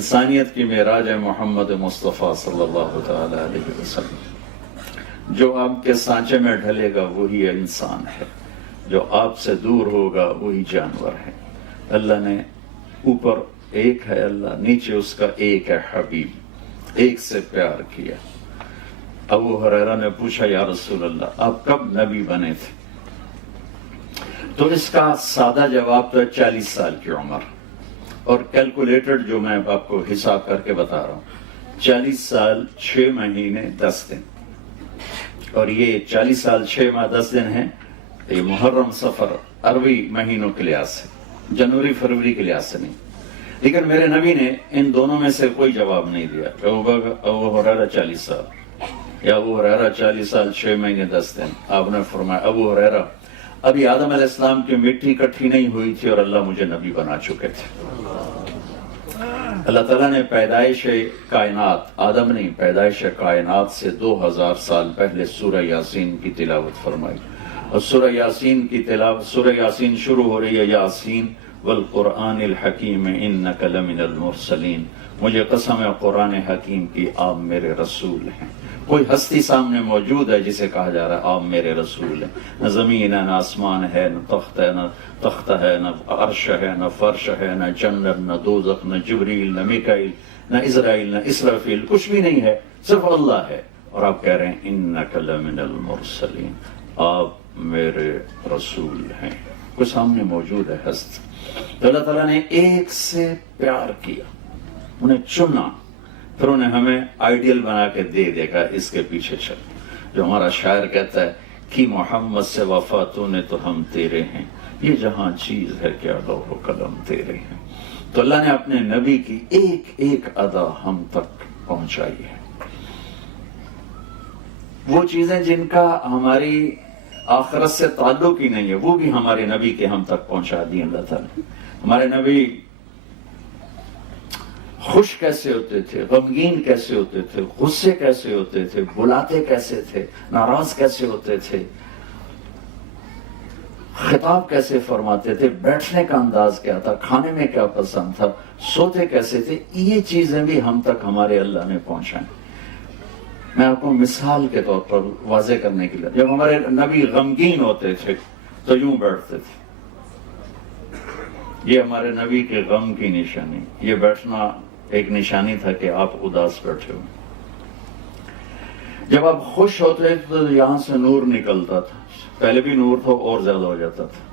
انسانیت کی معراج ہے محمد مصطفیٰ صلی اللہ تعالی علیہ وسلم. جو آپ کے سانچے میں ڈھلے گا وہی انسان ہے، جو آپ سے دور ہوگا وہی جانور ہے. اللہ نے اوپر ایک ہے اللہ، نیچے اس کا ایک ہے حبیب، ایک سے پیار کیا. ابو ہریرہ نے پوچھا یا رسول اللہ آپ کب نبی بنے تھے؟ تو اس کا سادہ جواب تو 40 سال کی عمر، اور کیلکولیٹڈ جو میں آپ کو حساب کر کے بتا رہا ہوں، 40 سال 6 مہینے 10 دن. اور یہ 40 سال 6 ماہ 10 دن ہیں، یہ محرم صفر عربی مہینوں کے لحاظ سے، جنوری فروری کے لحاظ سے نہیں. لیکن میرے نبی نے ان دونوں میں سے کوئی جواب نہیں دیا. ابو ہریرہ 40 سال یا ابو ہریرہ 40 سال 6 مہینے 10 دن. آپ نے فرمایا ابو ہریرہ ابھی آدم علیہ السلام کی مٹی اکٹھی نہیں ہوئی تھی اور اللہ مجھے نبی بنا چکے تھے. اللہ تعالیٰ نے پیدائش کائنات، آدم نہیں، پیدائش کائنات سے 2000 سال پہلے سورہ یاسین کی تلاوت فرمائی. اور سورہ یاسین کی تلاوت، سورہ یاسین شروع ہو رہی ہے یاسین والقرآن الحکیم انک لمن المرسلین. مجھے قسم ہے قرآن حکیم کی، آپ میرے رسول ہیں. کوئی ہستی سامنے موجود ہے جسے کہا جا رہا ہے آپ میرے رسول ہیں. نہ زمین ہے، نہ آسمان ہے، نہ تخت ہے، نہ تختہ ہے، نہ عرش ہے، نہ فرش ہے، نہ جنت، نہ دوزخ، نہ جبریل، نہ میکائیل، نہ اسرائیل، نہ اسرافیل، کچھ بھی نہیں ہے، صرف اللہ ہے. اور آپ کہہ رہے ہیں انک لمن المرسلین، آپ میرے رسول ہیں. کوئی سامنے موجود ہے ہستی. تو اللہ تعالیٰ نے ایک سے پیار کیا، انہیں چنا، پھر انہیں ہمیں آئیڈیل بنا کے دے دے گا اس کے پیچھے چل. جو ہمارا شاعر کہتا ہے کہ محمد سے وفا تو نے تو ہم تیرے ہیں، یہ جہاں چیز ہے کیا لوح و قلم تیرے ہیں. تو اللہ نے اپنے نبی کی ایک ایک ادا ہم تک پہنچائی ہے. وہ چیزیں جن کا ہماری آخرت سے تعلق ہی نہیں ہے وہ بھی ہمارے نبی کے ہم تک پہنچا دی اللہ تعالیٰ. ہمارے نبی خوش کیسے ہوتے تھے، غمگین کیسے ہوتے تھے، غصے کیسے ہوتے تھے، بلاتے کیسے تھے، ناراض کیسے ہوتے تھے، خطاب کیسے فرماتے تھے، بیٹھنے کا انداز کیا تھا، کھانے میں کیا پسند تھا، سوتے کیسے تھے، یہ چیزیں بھی ہم تک ہمارے اللہ نے پہنچائیں. میں آپ کو مثال کے طور پر واضح کرنے کے لیے، جب ہمارے نبی غمگین ہوتے تھے تو یوں بیٹھتے تھے. یہ ہمارے نبی کے غم کی نشانی، یہ بیٹھنا ایک نشانی تھا کہ آپ اداس بیٹھے ہو. جب آپ خوش ہوتے تھے تو یہاں سے نور نکلتا تھا، پہلے بھی نور تھا اور زیادہ ہو جاتا تھا.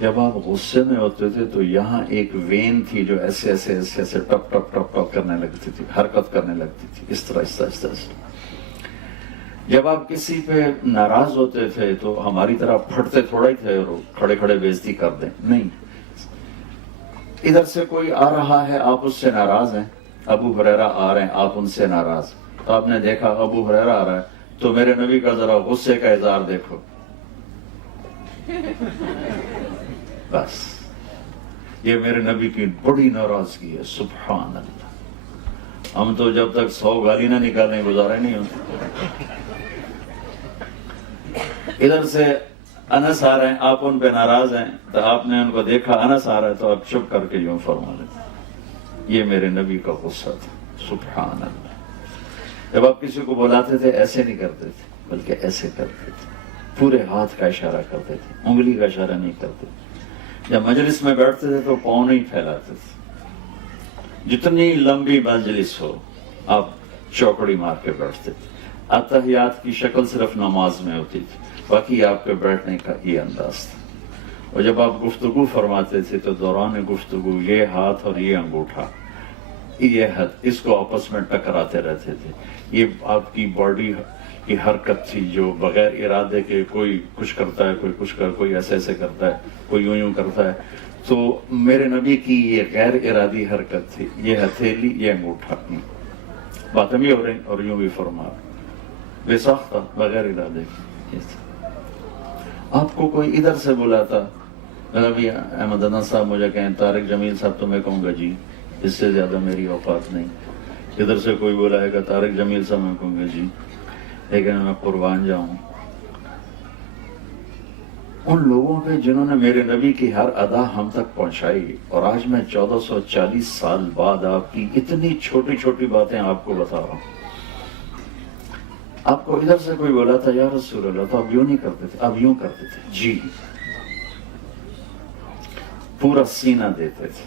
جب آپ غصے میں ہوتے تھے تو یہاں ایک وین تھی جو ایسے ایسے ایسے ایسے ٹپ ٹپ ٹپ ٹپ کرنے لگتی تھی، حرکت کرنے لگتی تھی، اس طرح اس طرح اس طرح سے. جب آپ کسی پہ ناراض ہوتے تھے تو ہماری طرح پھٹتے تھوڑا ہی تھے اور کھڑے کھڑے بےعزتی کر دیں، نہیں. ادھر سے کوئی آ رہا ہے آپ اس سے ناراض ہیں، ابو ہریرہ آ رہے ہیں آپ ان سے ناراض، تو آپ نے دیکھا ابو ہریرہ آ رہا ہے تو میرے نبی کا ذرا غصے کا اظہار دیکھو، بس یہ میرے نبی کی بڑی ناراضگی ہے. سبحان اللہ. ہم تو جب تک 100 گالی نہ نکالیں گزارا نہیں ہوتا. ادھر سے انس آ رہے ہیں آپ ان پہ ناراض ہیں تو آپ نے ان کو دیکھا انس آ رہا ہے تو آپ چپ کر کے یوں فرما لیں، یہ میرے نبی کا غصہ تھا. سبحان اللہ. جب آپ کسی کو بلاتے تھے ایسے نہیں کرتے تھے بلکہ ایسے کرتے تھے، پورے ہاتھ کا اشارہ کرتے تھے، انگلی کا اشارہ نہیں کرتے. جب مجلس میں بیٹھتے تھے تو پاؤں نہیں پھیلاتے تھے. جتنی لمبی مجلس ہو آپ چوکڑی مار کے بیٹھتے تھے. اتحیات کی شکل صرف نماز میں ہوتی تھی، باقی آپ کے بیٹھنے کا یہ انداز تھا. اور جب آپ گفتگو فرماتے تھے تو دوران گفتگو یہ ہاتھ اور یہ انگوٹھا، یہ حد، اس کو آپس میں ٹکراتے رہتے تھے. یہ آپ کی باڈی کی حرکت تھی جو بغیر ارادے کے کوئی کچھ کرتا ہے، کوئی کچھ کوئی ایسے ایسے کرتا ہے، کوئی یوں یوں کرتا ہے. تو میرے نبی کی یہ غیر ارادی حرکت تھی، یہ ہتھیلی یہ انگوٹھا، باتیں بھی ہو رہی اور یوں بھی فرما بے ساختہ بغیر ارادے کی. آپ کو کوئی ادھر سے بلاتا، نبی احمد انس صاحب مجھے کہیں طارق جمیل صاحب تو میں کہوں گا جی، اس سے زیادہ میری اوقات نہیں. ادھر سے کوئی بلائے گا طارق جمیل صاحب میں کہوں گا جی، لیکن میں قربان جاؤں ان لوگوں پہ جنہوں نے میرے نبی کی ہر ادا ہم تک پہنچائی، اور آج میں 1440 سال بعد آپ کی اتنی چھوٹی چھوٹی باتیں آپ کو بتا رہا ہوں۔ آپ کو ادھر سے کوئی بولا تھا یا رسول اللہ تو آپ یوں نہیں کرتے تھے، آپ یوں کرتے تھے، جی، پورا سینہ دیتے تھے۔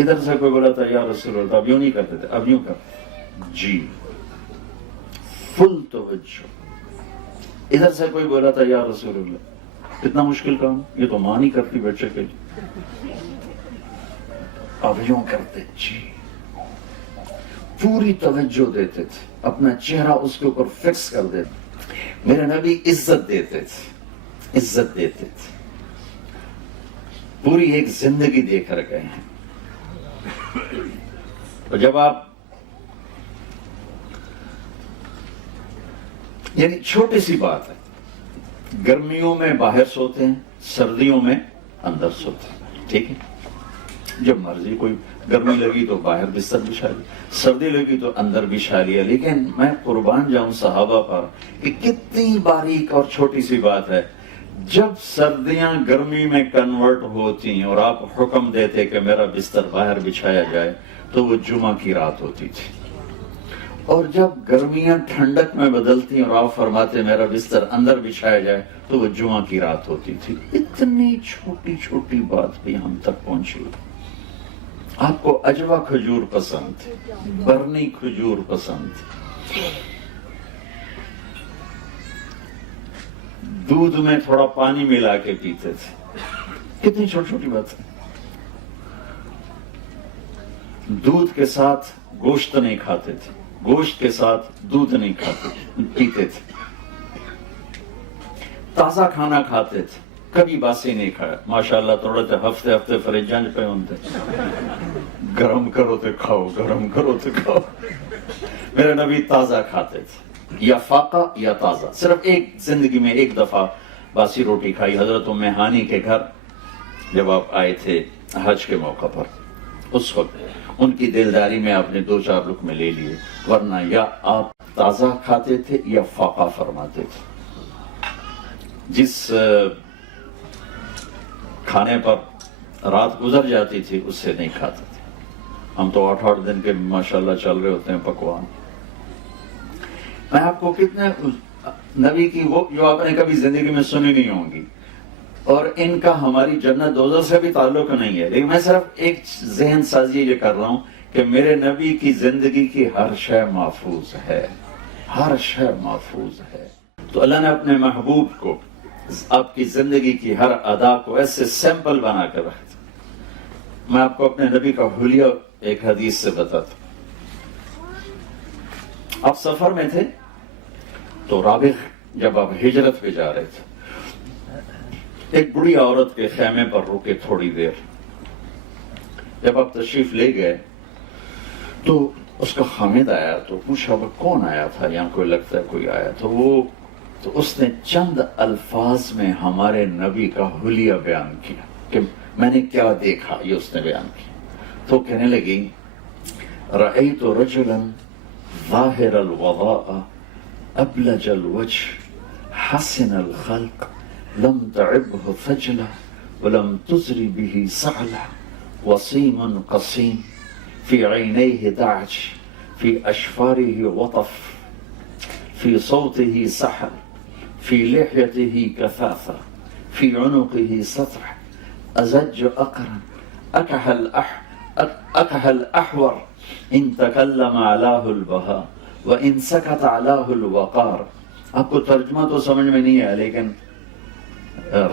ادھر سے کوئی بولا تھا یا رسول اللہ تو آپ یوں نہیں کرتے تھے، اب یوں کرتے تھے، جی، فل توجہ۔ ادھر سے کوئی بولا تھا یا رسول اللہ، کتنا مشکل کام، یہ تو ماں نہیں کرتی بچے کے لیے، اب یوں کرتے، جی، پوری توجہ دیتے تھے، اپنا چہرہ اس کے اوپر فکس کر دیتے۔ میرے نبی عزت دیتے تھے، عزت دیتے تھے، پوری ایک زندگی دے کر گئے ہیں۔ اور جب آپ یعنی چھوٹی سی بات ہے، گرمیوں میں باہر سوتے ہیں، سردیوں میں اندر سوتے ہیں، ٹھیک ہے، جب مرضی، کوئی گرمی لگی تو باہر بستر بچھا لیا، سردی لگی تو اندر بچھا لیا۔ لیکن میں قربان جاؤں صحابہ پر کہ کتنی باریک اور چھوٹی سی بات ہے، جب سردیاں گرمی میں کنورٹ ہوتی اور آپ حکم دیتے کہ میرا بستر باہر بچھایا جائے تو وہ جمعہ کی رات ہوتی تھی، اور جب گرمیاں ٹھنڈک میں بدلتی اور آپ فرماتے میرا بستر اندر بچھایا جائے تو وہ جمعہ کی رات ہوتی تھی۔ اتنی چھوٹی چھوٹی بات بھی ہم تک پہنچی۔ آپ کو اجوا کھجور پسند تھی، برنی کھجور پسند تھی، دودھ میں تھوڑا پانی ملا کے پیتے تھے، کتنی چھوٹی چھوٹی بات ہے۔ دودھ کے ساتھ گوشت نہیں کھاتے تھے، گوشت کے ساتھ دودھ نہیں کھاتے پیتے تھے، تازہ کھانا کھاتے تھے، کبھی باسی نہیں کھایا۔ ماشاءاللہ تھوڑے سے ہفتے ہفتے فریجاں پہ ہوتے، گرم کرو تو کھاؤ، گرم کرو تو کھاؤ۔ میرے نبی تازہ کھاتے تھے، یا فاقہ یا تازہ۔ صرف ایک زندگی میں ایک دفعہ باسی روٹی کھائی، حضرت ام ہانی کے گھر جب آپ آئے تھے حج کے موقع پر، اس وقت ان کی دلداری میں آپ نے 2-4 لقمے لے لیے، ورنہ یا آپ تازہ کھاتے تھے یا فاقہ فرماتے تھے۔ جس کھانے پر رات گزر جاتی تھی اس سے نہیں کھاتے تھے۔ ہم تو 8 دن کے ماشاءاللہ چل رہے ہوتے ہیں پکوان۔ میں آپ کو کتنے نبی کی وہ جو آپ نے کبھی زندگی میں سنی نہیں ہوں گی، اور ان کا ہماری جنت دوزخ سے بھی تعلق نہیں ہے، لیکن میں صرف ایک ذہن سازی یہ کر رہا ہوں کہ میرے نبی کی زندگی کی ہر شے محفوظ ہے، ہر شے محفوظ ہے۔ تو اللہ نے اپنے محبوب کو آپ کی زندگی کی ہر ادا کو ایسے سیمپل بنا کر رکھا۔ میں آپ کو اپنے نبی کا حلیہ ایک حدیث سے بتاتا ہوں۔ آپ سفر میں تھے تو رابغ جب آپ ہجرت پہ جا رہے تھے، ایک بڑی عورت کے خیمے پر رکے تھوڑی دیر۔ جب آپ تشریف لے گئے تو اس کا خامد آیا تو پوچھا وہ کون آیا تھا، یہاں کوئی لگتا ہے کوئی آیا تو اس نے چند الفاظ میں ہمارے نبی کا حلیہ بیان کیا کہ میں نے کیا دیکھا، یہ اس نے بیان کیا۔ تو کہنے لگی رأیت رجلا ظاہر الوضاء ابلج الوجه حسن الخلق لم تعبه فجلة ولم تزر به سعلة وصيم قصيم في عينيه دعج في أشفاره وطف في صوته سحر في لحيته كثافة في عنقه سطع أزج أقرن أكح الأحور إن تكلم علاه البهاء وإن سكت علاه الوقار۔ آپ کو ترجمہ تو سمجھ میں نہیں ہے، لیکن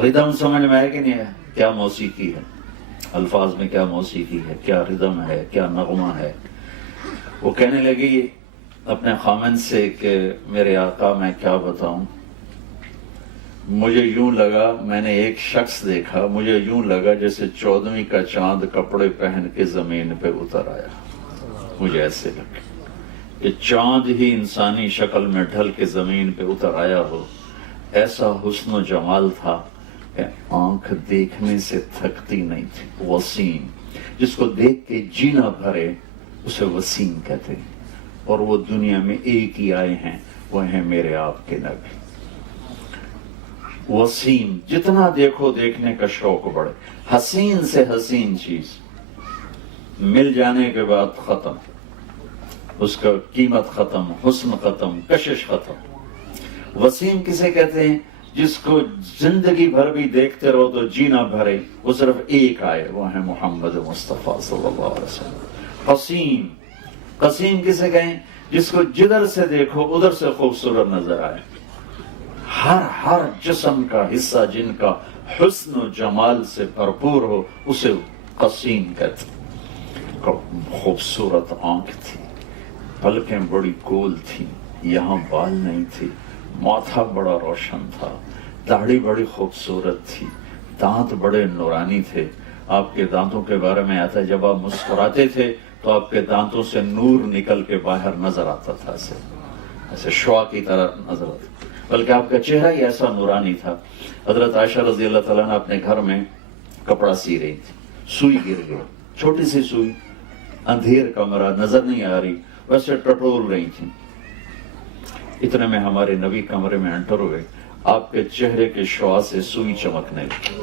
ردم سمجھ میں ہے کہ نہیں ہے؟ کیا موسیقی ہے، الفاظ میں کیا موسیقی ہے، کیا ردم ہے، کیا نغمہ ہے۔ وہ کہنے لگی اپنے خامن سے کہ میرے آقا میں کیا بتاؤں، مجھے یوں لگا، میں نے ایک شخص دیکھا، مجھے یوں لگا جیسے 14ویں کا چاند کپڑے پہن کے زمین پہ اتر آیا۔ مجھے ایسے لگا کہ چاند ہی انسانی شکل میں ڈھل کے زمین پہ اتر آیا ہو۔ ایسا حسن و جمال تھا کہ آنکھ دیکھنے سے تھکتی نہیں تھی۔ وسیم، جس کو دیکھ کے جینا بھرے اسے وسیم کہتے ہیں، اور وہ دنیا میں ایک ہی آئے ہیں، وہ ہیں میرے آپ کے نبی۔ وسیم، جتنا دیکھو دیکھنے کا شوق بڑھے، حسین سے حسین چیز مل جانے کے بعد ختم، اس کا قیمت ختم، حسن ختم، کشش ختم۔ وسیم کسے کہتے ہیں؟ جس کو زندگی بھر بھی دیکھتے رہو تو جینا بھرے، وہ صرف ایک آئے، وہ ہے محمد مصطفیٰ صلی اللہ علیہ وسلم۔ حسین، قسیم کسے کہیں؟ جس کو جدھر سے دیکھو ادھر سے خوبصورت نظر آئے، ہر جسم کا حصہ جن کا حسن و جمال سے بھرپور ہو، اسے قسیم کہتے ہیں۔ خوبصورت آنکھ تھی، پلکیں بڑی گول تھی، یہاں بال نہیں تھی، ماتھا بڑا روشن تھا، داڑھی بڑی خوبصورت تھی، دانت بڑے نورانی تھے۔ آپ کے دانتوں کے بارے میں آتا ہے جب آپ مسکراتے تھے تو آپ کے دانتوں سے نور نکل کے باہر نظر آتا تھا، ایسے شعاع کی طرح نظر آتا، بلکہ آپ کا چہرہ ہی ایسا نورانی تھا۔ حضرت عائشہ رضی اللہ تعالیٰ نے اپنے گھر میں کپڑا سی رہی تھی، سوئی گر گئی، چھوٹی سی سوئی، اندھیر کمرہ، نظر نہیں آ رہی، ویسے ٹٹول رہی تھی۔ اتنے میں ہمارے نبی کمرے میں انٹر ہوئے، آپ کے چہرے کے شعاع سے سوئی چمکنے لگی۔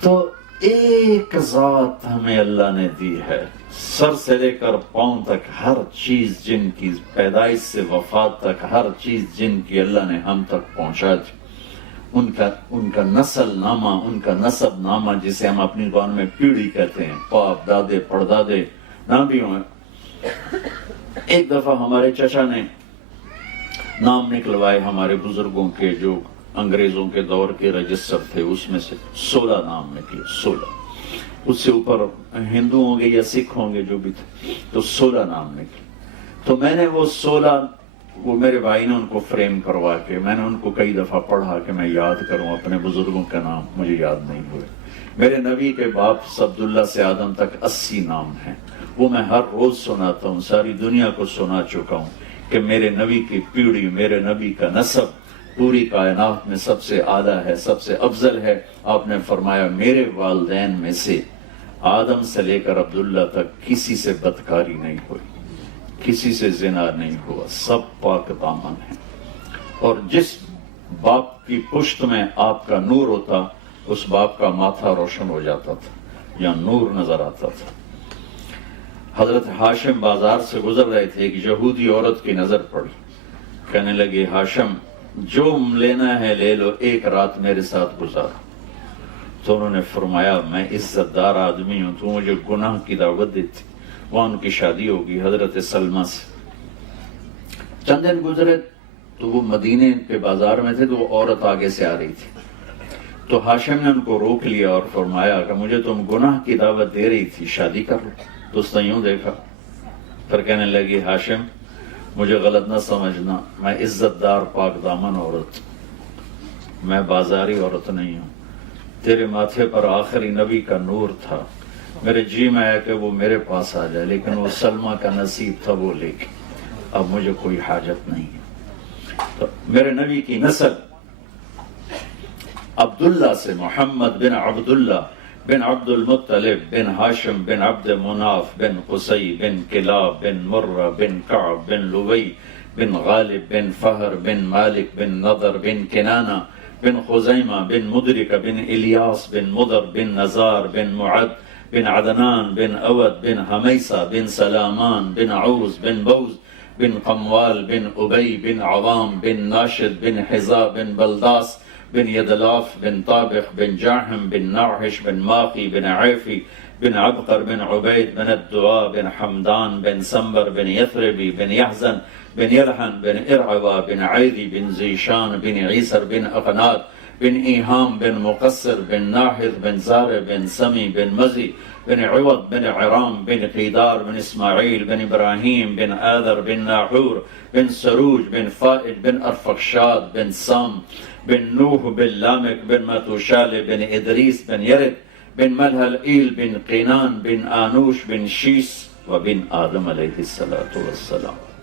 تو ایک ذات ہمیں اللہ نے دی ہے، سر سے لے کر پاؤں تک ہر چیز جن کی پیدائش سے وفات تک ہر چیز جن کی اللہ نے ہم تک پہنچا دی، ان کا نسل نامہ، ان کا نسب نامہ جسے ہم اپنی زبان میں پیڑھی کہتے ہیں، باپ دادے پردادے نہ بھی ہوں۔ ایک دفعہ ہمارے چچا نے نام نکلوائے ہمارے بزرگوں کے جو انگریزوں کے دور کے رجسٹر تھے، اس میں سے 16 نام نکلے، 16۔ اس سے اوپر ہندو ہوں گے یا سکھ ہوں گے جو بھی تھے، تو 16 نام نکلے۔ تو میں نے وہ 16، وہ میرے بھائی نے ان کو فریم کروا کے، میں نے ان کو کئی دفعہ پڑھا کہ میں یاد کروں اپنے بزرگوں کا نام، مجھے یاد نہیں ہوئے۔ میرے نبی کے باپ عبداللہ سے آدم تک 80 نام ہیں، وہ میں ہر روز سناتا ہوں، ساری دنیا کو سنا چکا ہوں کہ میرے نبی کی پیڑھی، میرے نبی کا نسب پوری کائنات میں سب سے اعلیٰ ہے، سب سے افضل ہے۔ آپ نے فرمایا میرے والدین میں سے آدم سے لے کر عبداللہ تک کسی سے بدکاری نہیں ہوئی، کسی سے زنا نہیں ہوا، سب پاک دامن ہیں۔ اور جس باپ کی پشت میں آپ کا نور ہوتا، اس باپ کا ماتھا روشن ہو جاتا تھا یا نور نظر آتا تھا۔ حضرت ہاشم بازار سے گزر رہے تھے، ایک یہودی عورت کی نظر پڑی، کہنے لگے ہاشم جو لینا ہے لے لو، ایک رات میرے ساتھ گزار۔ تو انہوں نے فرمایا میں عزت دار آدمی ہوں، تو مجھے گناہ کی دعوت دیتی۔ وہاں ان کی شادی ہوگی حضرت سلمہ سے۔ چند دن گزرے تو وہ مدینے کے بازار میں تھے، تو وہ عورت آگے سے آ رہی تھی، تو ہاشم نے ان کو روک لیا اور فرمایا کہ مجھے تم گناہ کی دعوت دے رہی تھی، شادی کر لو۔ تو اس نے یوں دیکھا، پھر کہنے لگی ہاشم مجھے غلط نہ سمجھنا، میں عزت دار پاک دامن عورت، میں بازاری عورت نہیں ہوں۔ تیرے ماتھے پر آخری نبی کا نور تھا، میرے جی میں ہے کہ وہ میرے پاس آ جائے، لیکن وہ سلمہ کا نصیب تھا وہ لے کے، اب مجھے کوئی حاجت نہیں ہے۔ تو میرے نبی کی نسل عبداللہ سے، محمد بن عبداللہ بن عبد المطلب بن ہاشم بن عبد مناف بن قصی بن کلاب بن مرہ بن کعب بن لوی بن غالب بن فہر بن مالک بن نضر بن کنانہ بن خزیمہ بن مدرک بن الیاس بن مدر بن نزار بن معد بن عدنان بن اود بن حمیسہ بن سلامان بن عوز بن بوز بن قموال بن ابی بن عوام بن ناشد بن حزا بن بلداس بن يدلاف بن طابخ بن جاحم بن ناحش بن ماقي بن عيفي بن عبقر بن عبيد بن الدعاء بن حمدان بن سنبر بن يثربي بن يحزن بن يرحن بن إرعوى بن عيدي بن زيشان بن عيسر بن أقناد بن إيهام بن مقصر بن ناحذ بن زار بن سمي بن مزي بن عوض بن عرام بن قيدار بن إسماعيل بن إبراهيم بن آذر بن ناحور بن سروج بن فائد بن أرفخشاد بن سام بن نوح بن لامك بن متوشال بن إدريس بن يرد بن ملهل إيل بن قينان بن آنوش بن شيس وبن آدم عليه الصلاة والسلام۔